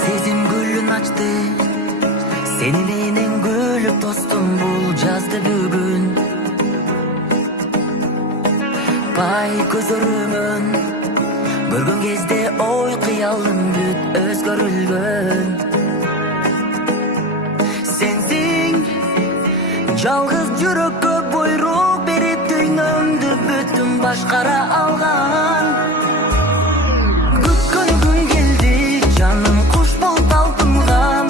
Сезим гүлүн ачты, сени менен күлүп тостум бул жазды бүгүн. Бай көзөрүмөн көргөн кезде ой кыялым бүт өзгөрүлгөн. Сенсиң жалгыз жүрөккө буйрук берип дүйнөмдү бүтүн башкара алган. Күткөн күн келди, жаным куш болуп талпынган.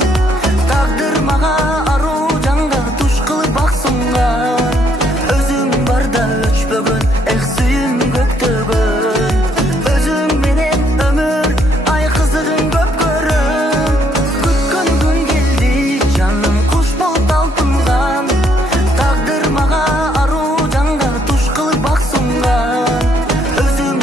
Тагдыр мага аруу жанга туш кылып бак сунган. Өзүң барда өчпөгөн, эх сүйүм көктөгөн. Өзүң менен өмүр ай кызыгын көп көрөм. Күткөн күн келди, жаным куш болуп талпынган. Тагдыр мага аруу жанга туш кылып бак сунган. Өзүң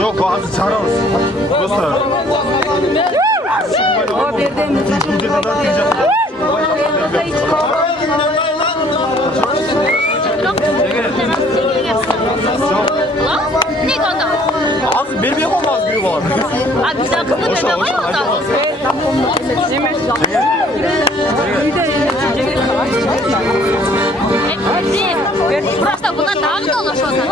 Yok, o azı çağırırız. Dostlar. O verdiğimiz Ne kadar? Az benim yapamaz biri var. Abi güzel kızı bebe var ya da. Burası da bundan daha mı dolaşıyorsun?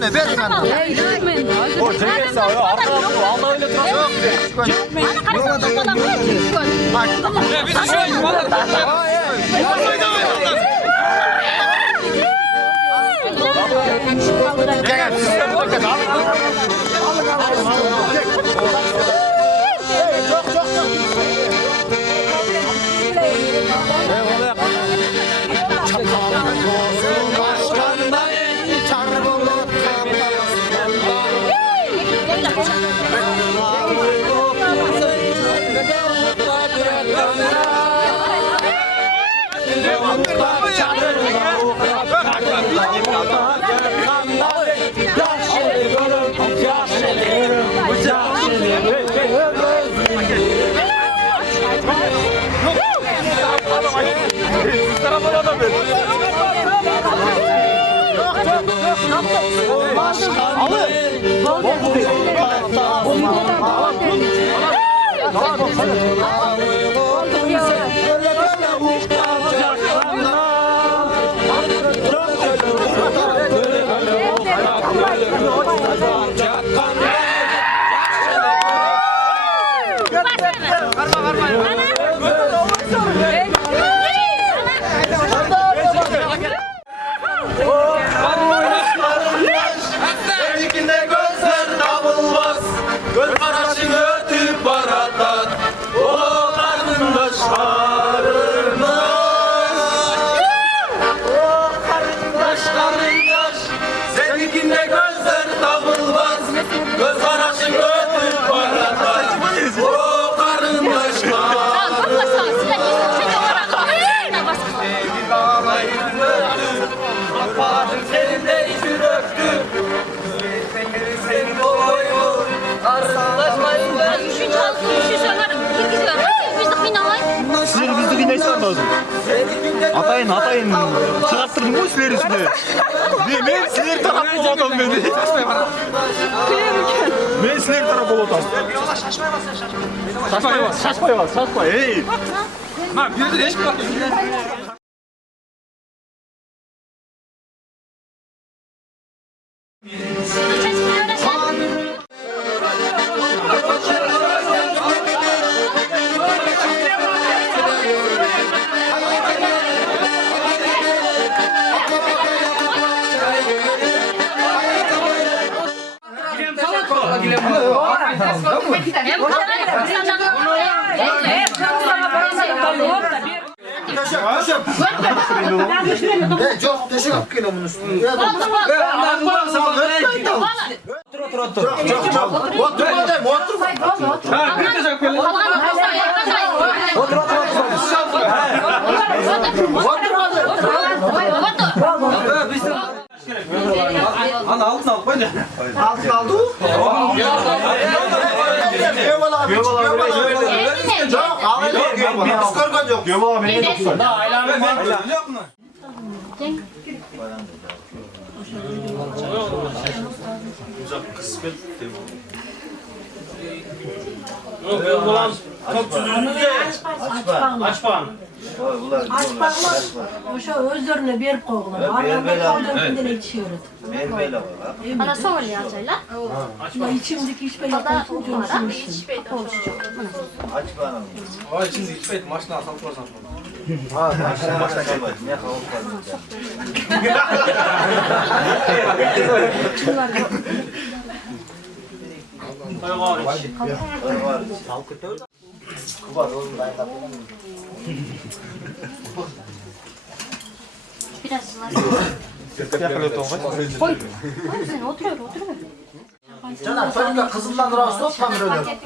Ne verin lan? O ceket sağ ya. Arkadaşlar Allah öyle tıraş. Bana karıştırma falan koy. Seninkinde gözler tabılmaz. Göz karışını ötüp baratan. O karındaşlarına. O karındaş. Seninkinde gözler tabılmaz. Göz karışını ötüp baratan. O karındaşlarına. Kafanın seninle işi döktü. Senin boyun karındaşmayın ben işi Sizin bizde dinleysen lazım. Atayın. Çıkarttırdım bu işleri üstüne. Ben sinir tarafı olan beni. Ben sinir tarafı olan. Şaşmaya. Hey. Çok teşekkür ederim bunun üstüne. Ana altına al bence. Altın aldı. Eyvallah abi. Yok abi yok. Kıskangan yok. Gömal beni çok güzel. Biliyor musun? Ulan Oşa özlerine berip koygular. Arada koyduğundan içiyoruz. Bana sonra yazayla. Ya içimdeki iş böyle yapıyorsun. Görüşmüşsün. Ay şimdi içmeyin maçtan asal kurarsan. Biraz Koy. Sen oturuyor. Canan çocuklar kızımdan rahatsız olma bir öyle.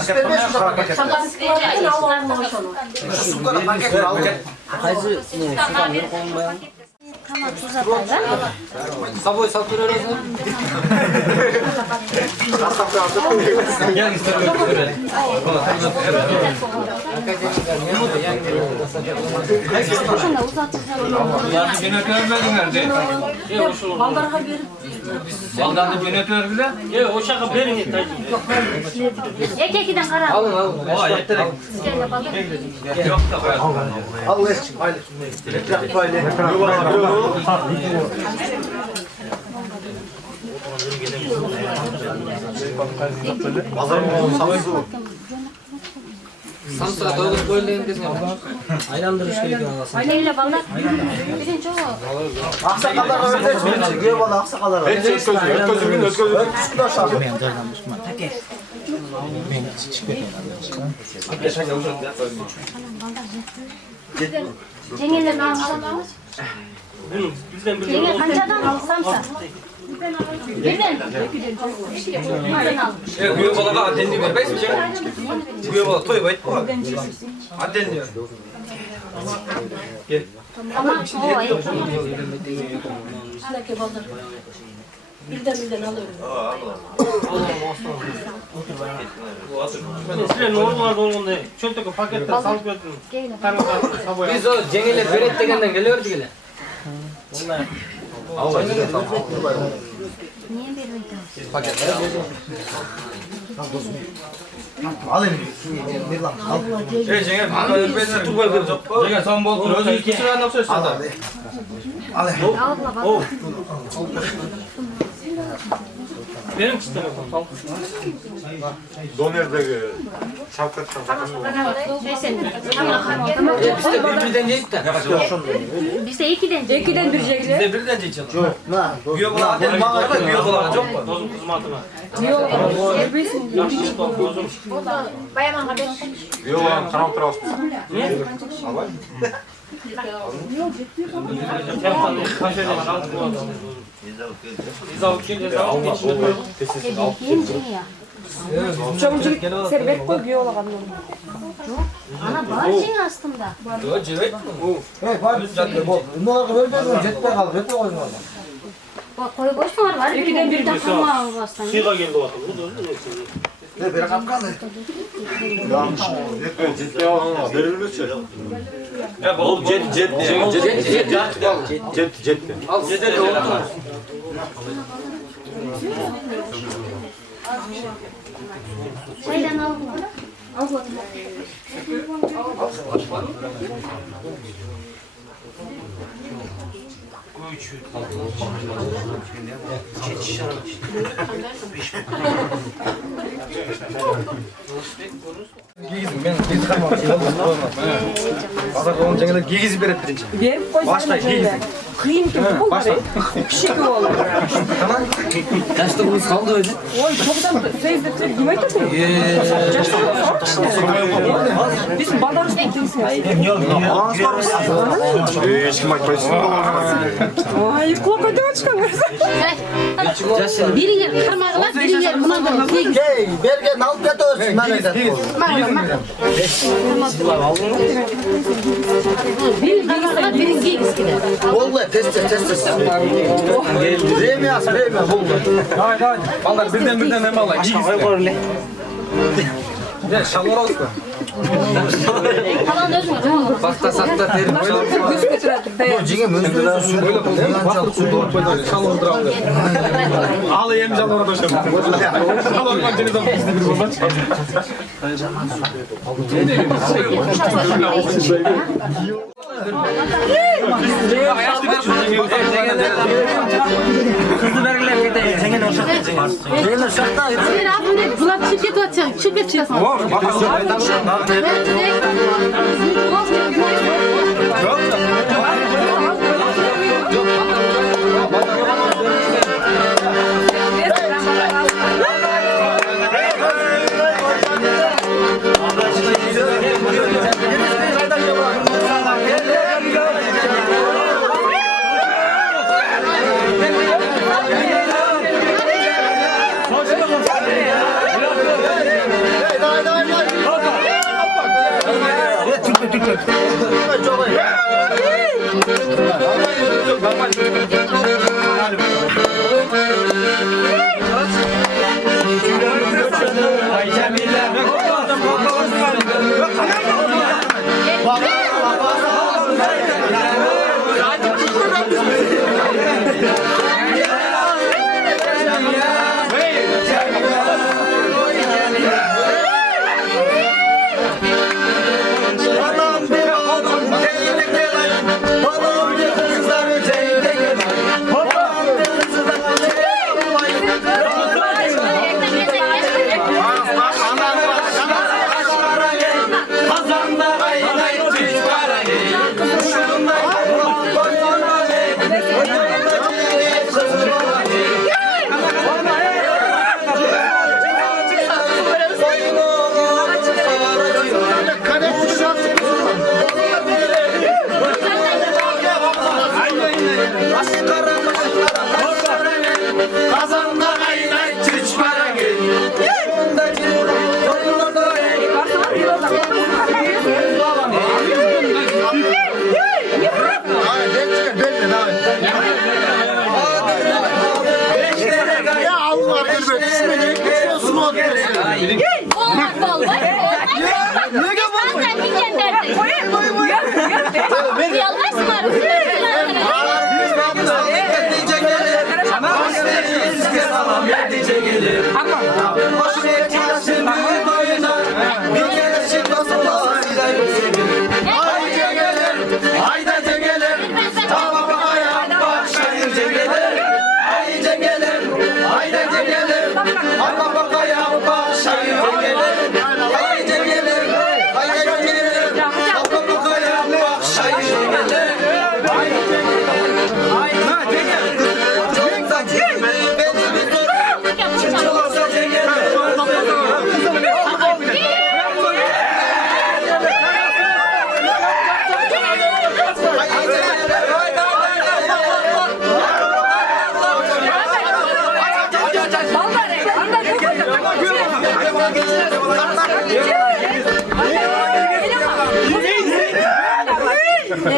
İster 500 lira paket. Çakalıklardan Allah'ın maşallah. Şu sukara paket ver al. Tamam tuz atarlar. Saboy satır öyle. Gel istedim. Şunda uzatacağım. Ularni jo'natavermadinglar de. Ballarga berip Ballarni jo'nataver bile. O'shaga bering Erkekinden karar. Voy, yeter. Gel bakalım. Yo'q da qo'y. Al ver. Haydi. Etraf ifade. Pazar mı? Samsu. Samsıga to'g'ri qo'yilgan desam. Aylantirish kerak aslında. Neyle ballar? Birinci o. Aksakallarga verdi. Birinchi göğe bala aksakallarga. Cenginden almışsın. Cengil kancadan samsa. Birden. Birden al. Güye balaga atenni berbaysiz mi? Güye bala to'ymaydi. Atenni. Ama o iyi. sizlarga ballar. Birden alıyorum. Sizlar normal bo'lganda cho'ntakka paketdan solib berdim. Gel. Biz o jengillar beradi degandan kelaverdik. Niye bermeydi? Al endi. Bir lan. Al. Jengel, Jengel son bo'ldi. O'zingiz kechirgan o'xshaysiz. Al. Abla bak. Benim telefon. Doner'deki Şavkat Neyse. Bizde birbirinden yeyip de. Bizde ikiden. İkiden bir şey. Bizde birden yeyeceğim. Yok. Na. Güye bala atenni berbaydi. Güye bala çok mu? Bozum xizmatima. Yok. Bozum. Bayamanға бер. Yo'q, qarab turasiz. Alay. Telefonni qanchadan olib bo'ladi? Izolib kel, Keyin Çamurcuk servet koy güye olağan. Ana barcın aslında. Yo, cevap mı? Hey, var. Bu. Bunlarga vermedin. Jetpe kal. Jetpe koyma. Bak koy boş var var. İkiden bir de kalma bastan. Suyga keldi o'tib. Ne beri kapkan. Jetpe alana verilmez ya. Ya bu jet. Al yeter oldu. Çaydan al. Al bakalım. Pazar onun cengiler giyizip berip birinci. Verip koy. Başla, iyi. Kıyım ki bu var. Pişik olur. Kaçtığımız kaldı öyle. Oy çoktan seyizde yemek yapıyor. Bizim ballar üstüne kimsin? Hiç kim aytmaysın. Ay kulak ödeme çıkamıyor. Biri yer karmağına biri yer buna da. Hey, bergen alıp götürsün. Biri karmağına biri giyiz gibi. Vallahi test. Remiyas. Haydi. Vallahi birden hem Allah. Giyizip. Ya şalvar olsun. Kalan özmür. Bakta sakta terim. Yüz metre artık dayan. Cingem özü sür. Böyle oldu. Vakit su dolup böyle şalvar duralım. Ağla yem şalvara doşam. Şalvar kantinizden bizde bir bomba çıkar. Kızı verirler bir de. Cengen uşak. Cengiler şartta. Bir abi bulat şirket açacak. Şirket çıkasın. Uyalmazsınlar.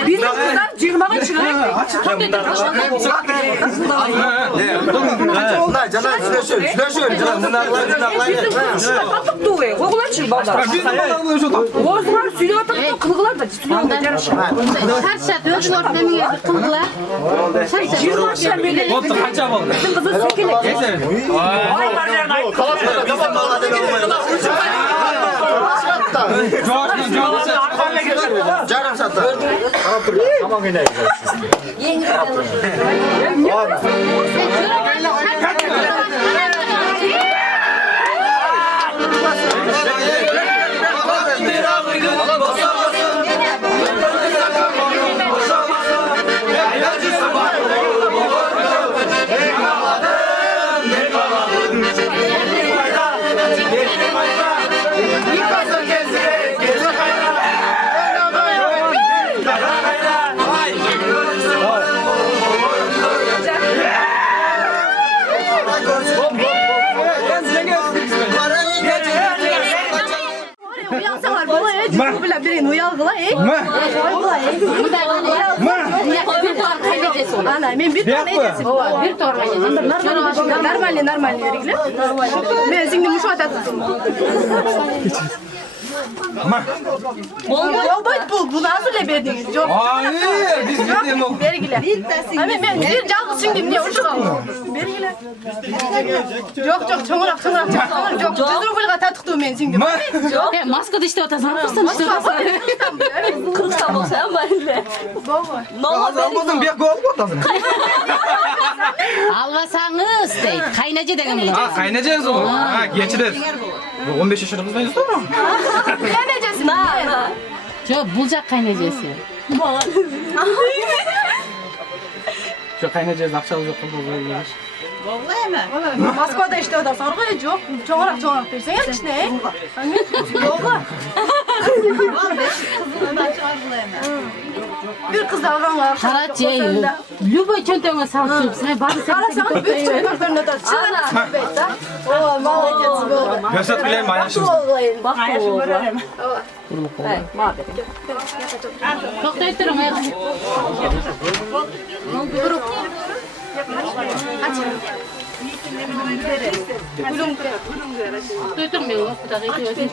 Bizim kızlar cırmağa çıkıyor. Kapık doğuyor. Oğlan çırmağa. Oğuzlar sülüyor da kılgılar da Sarşat ölçün ortamı geldi kılgılar. Sarşat. Kaça oldu? bizim kızın sekili. Canım sattı. Tamam yine Uyansalar bana ey. Bu bile birini uyalgıla ey. Ana men bir tane edesi. Bir torba. Normal yerikli. Ben şimdi muşu atattım. Olbayt bu nasıl lebediniz? Yok. Hayır, biz bildiğim o. Bergiler. Ama ben bir calgı şimdi niye uçtu? Bergiler. Yok çoğurak yok. Bizim kulga tattıktım men şimdi. Ya maskada işte otasın. Kırsın işte otasın. Kılsam olsa ama öyle. Baba. Ağzım buldum, bir gol buldum. Alvasanız dey. Kaynacı dedim bunu. Ha, kaynayacağız o. Ha, geçiriz. 15 yaşındayız değil mi? Ne necesi? Çok bulacak kaynacısı. Şu kaynayacağız, akşam olacak. Moskvada işte o da sorgu yok. Çoğurak versen ya işte. Baba. Bir kız algan var. Karat ye. Любой çöntüğüne salçıp. Sen bari sen. Arasan bir çöpörlerine de çıkar. O молодец böyle. Görsat bileyim paylaşım. Bak o. Çok da ettirim ya. Duydum ben o kadar ediyorsun.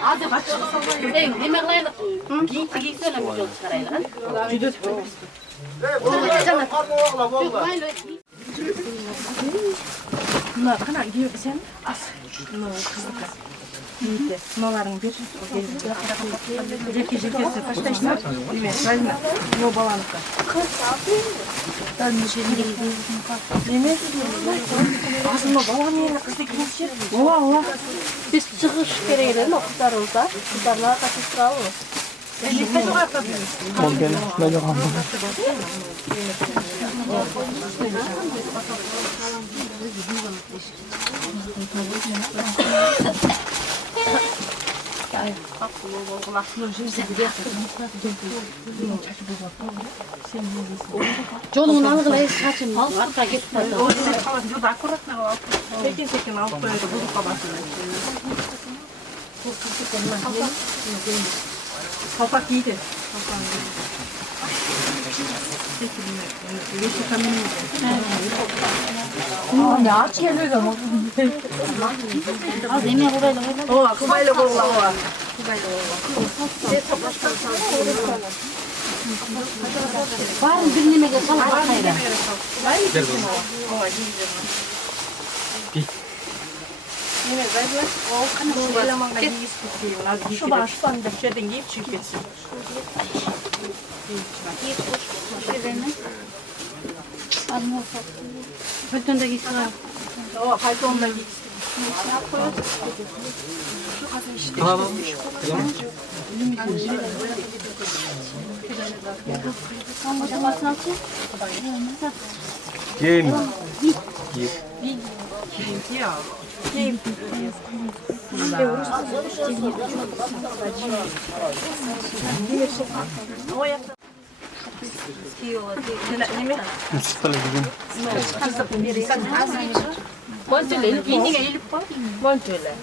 Hadi kaç. Ey, yemeklerini giysene mi yol çıkarayla? Cüdüt. Bunlar kana giyiyor sen. As. Bunlar kızlık. Noların bir. Jeki kaçtaşlar. Bilmez. Valma. No balanıkta. Ben bir şey değil. Yine. Aslında babam yine kızlık gitmiş. Allah. Biz çıkış gereğiyle kızlar olsa. Kızlarla kaçıştıralım. Birlikte çok yapabiliriz. Ben yok anladım. Jolumun algılay saçın arka gitmedi. Tekin alıp böyle bulup kabasını. Kapak iyiydi. Ne aç geliyor ama. Az yemeğe koyalım. O kubayla kolla o. Barın bir nemege salıp bakayla. Şu baştan da şeyden yiyip çıkıp etsin. Paltonda gitsin. O paltonla gitsin. Gel. Bonçöyle elip yeniğe elip koy. Bonçöyle.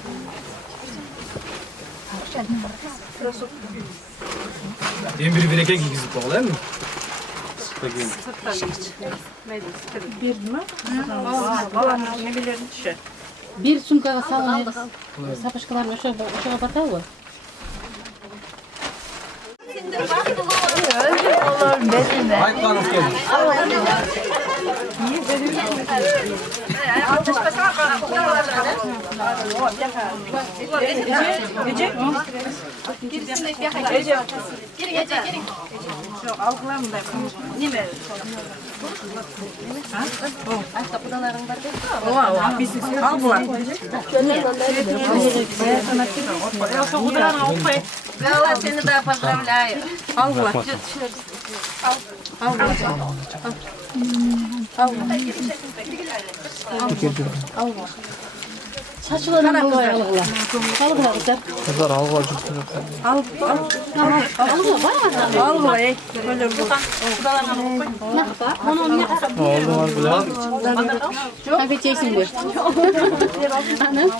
En biri bireke gizli bağlar mı? Ne bilirim şu. Bir sumkaga salın. Sapışkalarını aşağı batalım. Hayır kanıf gelin. Я сені да поздравляю. Saçlarını boyayalım. Salıp bırakacak. Kızlar alga çıksın. Aldım var bile. Ne biçeysin bir. Anam.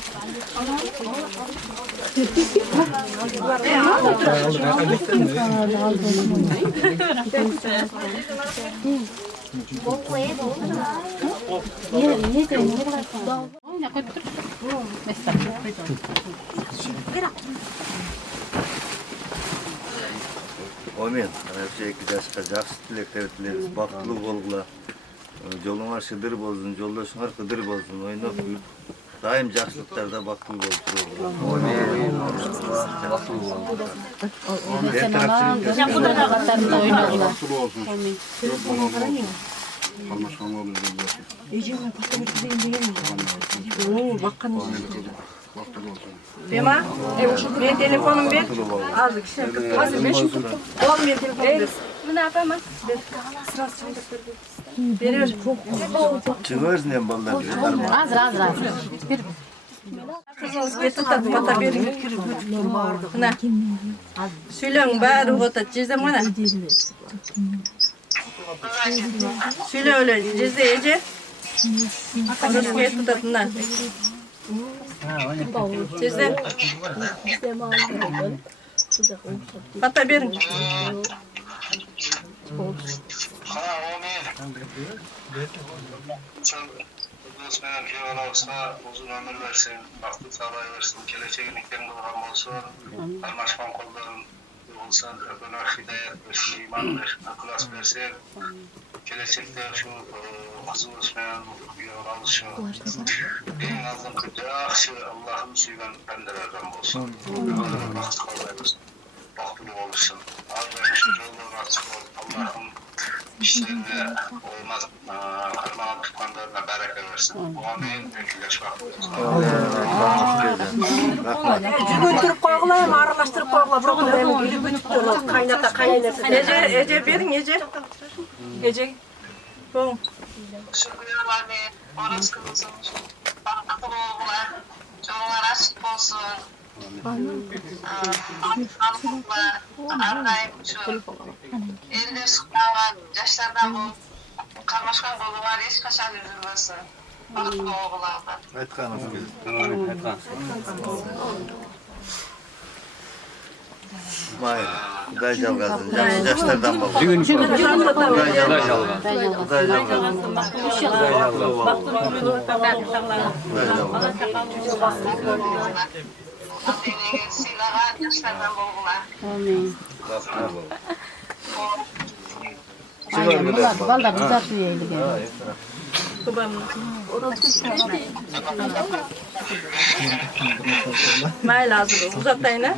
Amin. Hepsi yaşka жақсы тілектер тілейміз. Бақытлы болғыла. Жолыңар шыдыр болсын, жолдошыңар қыдыр болсын. Ойнап жүріп, дайым жақсылықтарда бақытлы болып тұрғыла. Bema, ben telefonum ver. Azıcık şey. Hazır 5 tuttum. 10 bin telefon ver. Bu ne yapamaz? Sırası çaydıktır bu. Veriyor. Çıkıyorsun ballar. Az. Kızınız getirdi, bata verin. Ne? Söyleyin bari ota cezem ona. Söyle öyle cezece. Kızınız getirdi ne? Cezem. Bata verin. Osman Kemal'sa uzun ömür versin, baktı sağlığı versin, geleceğinlikten doğran olsun, anlaşman kolların olsun, öbürler hidayet versin, iman versin, akılas versin, gelecekte şu kızı Osman Kemal olsun, en azından kıcakşı Allah'ın suygan bendelerden olsun, baktılı olursun, ağzı yolları açık ol, Allah'ın işlerine olmaz, harman tutmanlarına bereket versin. Amin. Öyküleşmek. Götürüp koygulayım, arılaştırıp koygulayım. Bırakın benim gülü götürüp kaynata kaynatı. Ece verin Ece. Ece. Bon. Şükür anne, orası kılsın. Bakılı olgular, yollar açık olsun. Hanımlar, arkayım şu elde sıkılan yaşlardan bu karmaşkan konular hiç kaçan üzülmesin. Bakılı olgulardan. Aytkanov Mayır. Kuday жалғасын. Жақсы жастардан бол. Düğün için. Kuday жалғасын. Kuday жалғасын. Anneni silagan yaşlar başlardan bolgula. Amin. Baktılık ol. Aynen bular ballar uzatıyor eyligi. Mayli hazır uzatayın ha.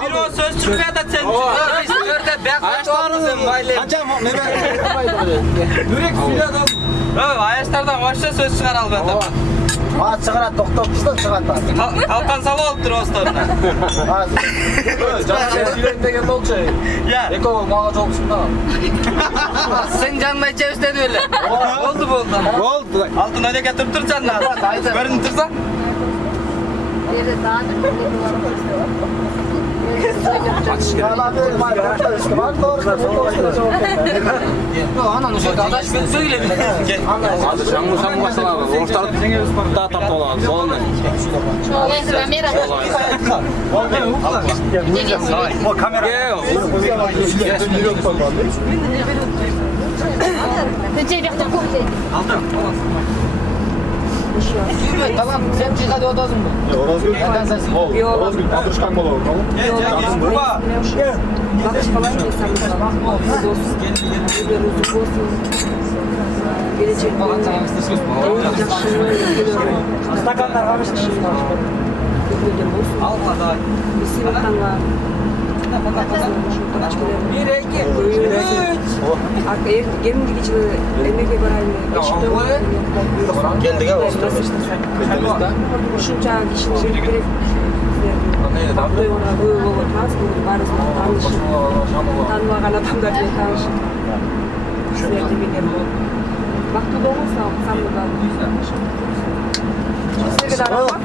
Bir o söz çıkıyor da sen çıkıyor da ben kaçlarım böyle. Hocam ne ben? Yürek suya da. Evet, Ayaşlardan başka söz çıkar al benden. Ha çıkarat doktor piston çıkarat. Kalkan salı olup dur ostoruna. Ha. Canım sen yüreğinde geldi olacak. Ya. Eko mağa çok şunda. Sen canına içe istedi öyle. Oldu bu ondan. Oldu. Altın öyle getirip turacaksın lan. Görün tursan. Valla benim arkadaşlar işte var doğru. Anan o şey arkadaş ben söyle bir. Hadi sen başla abi. Ortalık daha tatlı olalım. Solun. O kamera. Tamam, sen çıkad odasın mı? Orazgül. Orazgül Patruşkan mı olur? Bakış falan insan gelecek Falan sana istiyorsun. Stakanlar var işte. Almadı. Sınıftanlar. Bir, iki, üç. Arka gelin geçili emeğe baraylı. Geldik ha. Şunca kişinin gerek. Baktığı ona böyle olmaz. Barısını tanımagan adamlar diye tanışın. Sizler de bilir bu. Baktığı da olmasa sanırlar. Sizler de arama.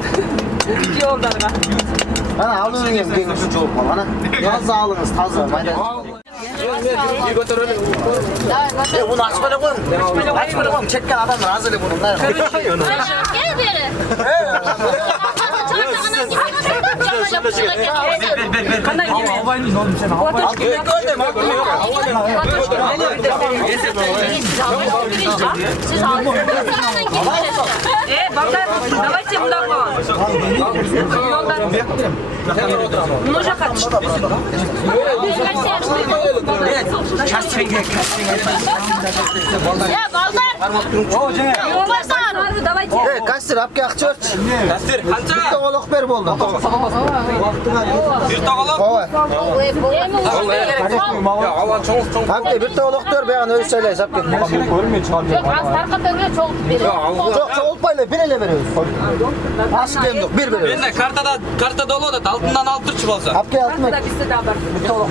İki yollarga. Ana alıyorum genç çocuk bana. Taze alınız, taze. Maydan. Bunu açmaya koyun. Açmaya koyun. Çekken adamlar hazırlı bunlar. Gel beri. Kandan yemeğe. Богдан, давайте много. Ножа хочу. Ya Balдар. Давайте. Kaçtır apke akçört. Kastir. Bir Kança. toğuluk ber boldu. Bir tağalık. Ya Allah çok. Apke bir toğuluk dur be ana öyle söyleyiz apke. Görmüyor çağırıyor. Yok az tarafta öyle çok biri. Çok çoğuluk payla bir ele veriyoruz. Aşk emdik bir veriyoruz. Ben de karta dolu da altından altır çık olsa. Apke altına. Burada bizde de var.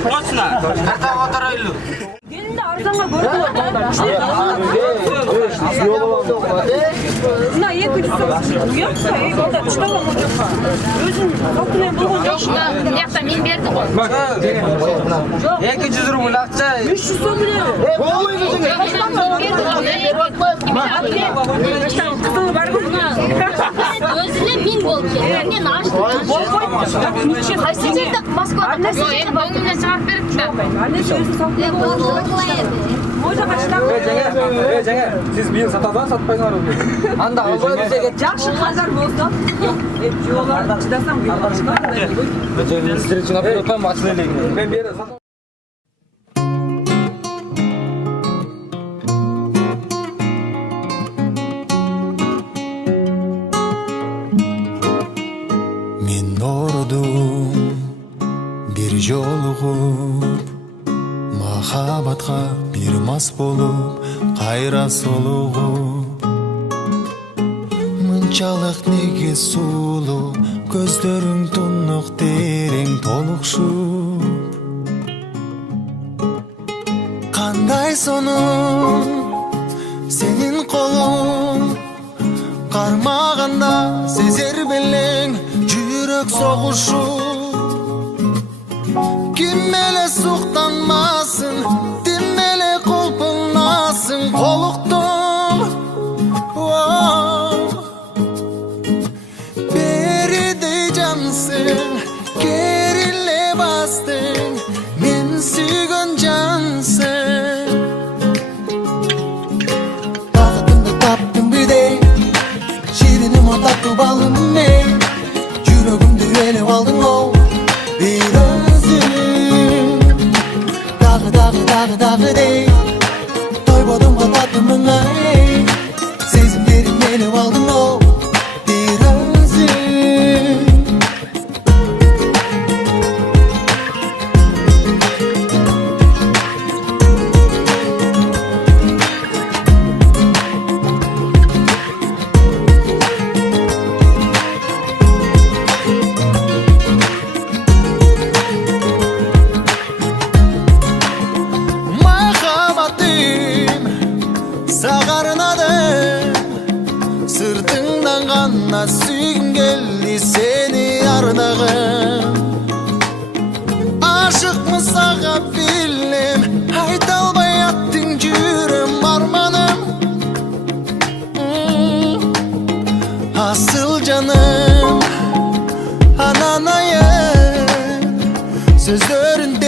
Koçna. Karta otaraylı. Gelin de arzanga görüyor. Buna екі жүз ұят па онда ұштап алып өзің халқымен болған жоқ Mına yakta men berdim. 200 rubl akça. 300 сом береді қызыл бар ғой Özüne 1000 bol ki. Men açtım. Qaysi жерде Moskvada? Önüne cevap beripti. annesi өзі салып можаға шыдап Siz bir yıl satazan satpaysan Anda algıya bize geç. жақсы қазір болса жоғары шыдасаң бұйырға шығады Sizler için yapıyorum ben maçlarıyla ilgili. Ben bir yere satazan. Мен ордум bir жолугуп махабатка bir мас болуп кайра солугуп мынчалык неге сулуу көздөрүң тунук терең толукшуп кандай сонун сенин колуң кармаганда сезер белең жүрөк согушуп ким эле суктанмасын тим эле колпунасың колуктум беридей жансың кериле бастың мен сүйгөн жансың бакытымды таптым бирде шириnim татып алдым мен жүрөгүмдү элеп алдың оу bir özüm Dağı dey Toybodım kapattım ay Sezimlerim elip aldın o bir özüm Sırtından kanla süygüm geldi seni ardağım Aşık mı sağa billim Haytalbay attın cürüm armanım Asıl canım ananayım Sözlerin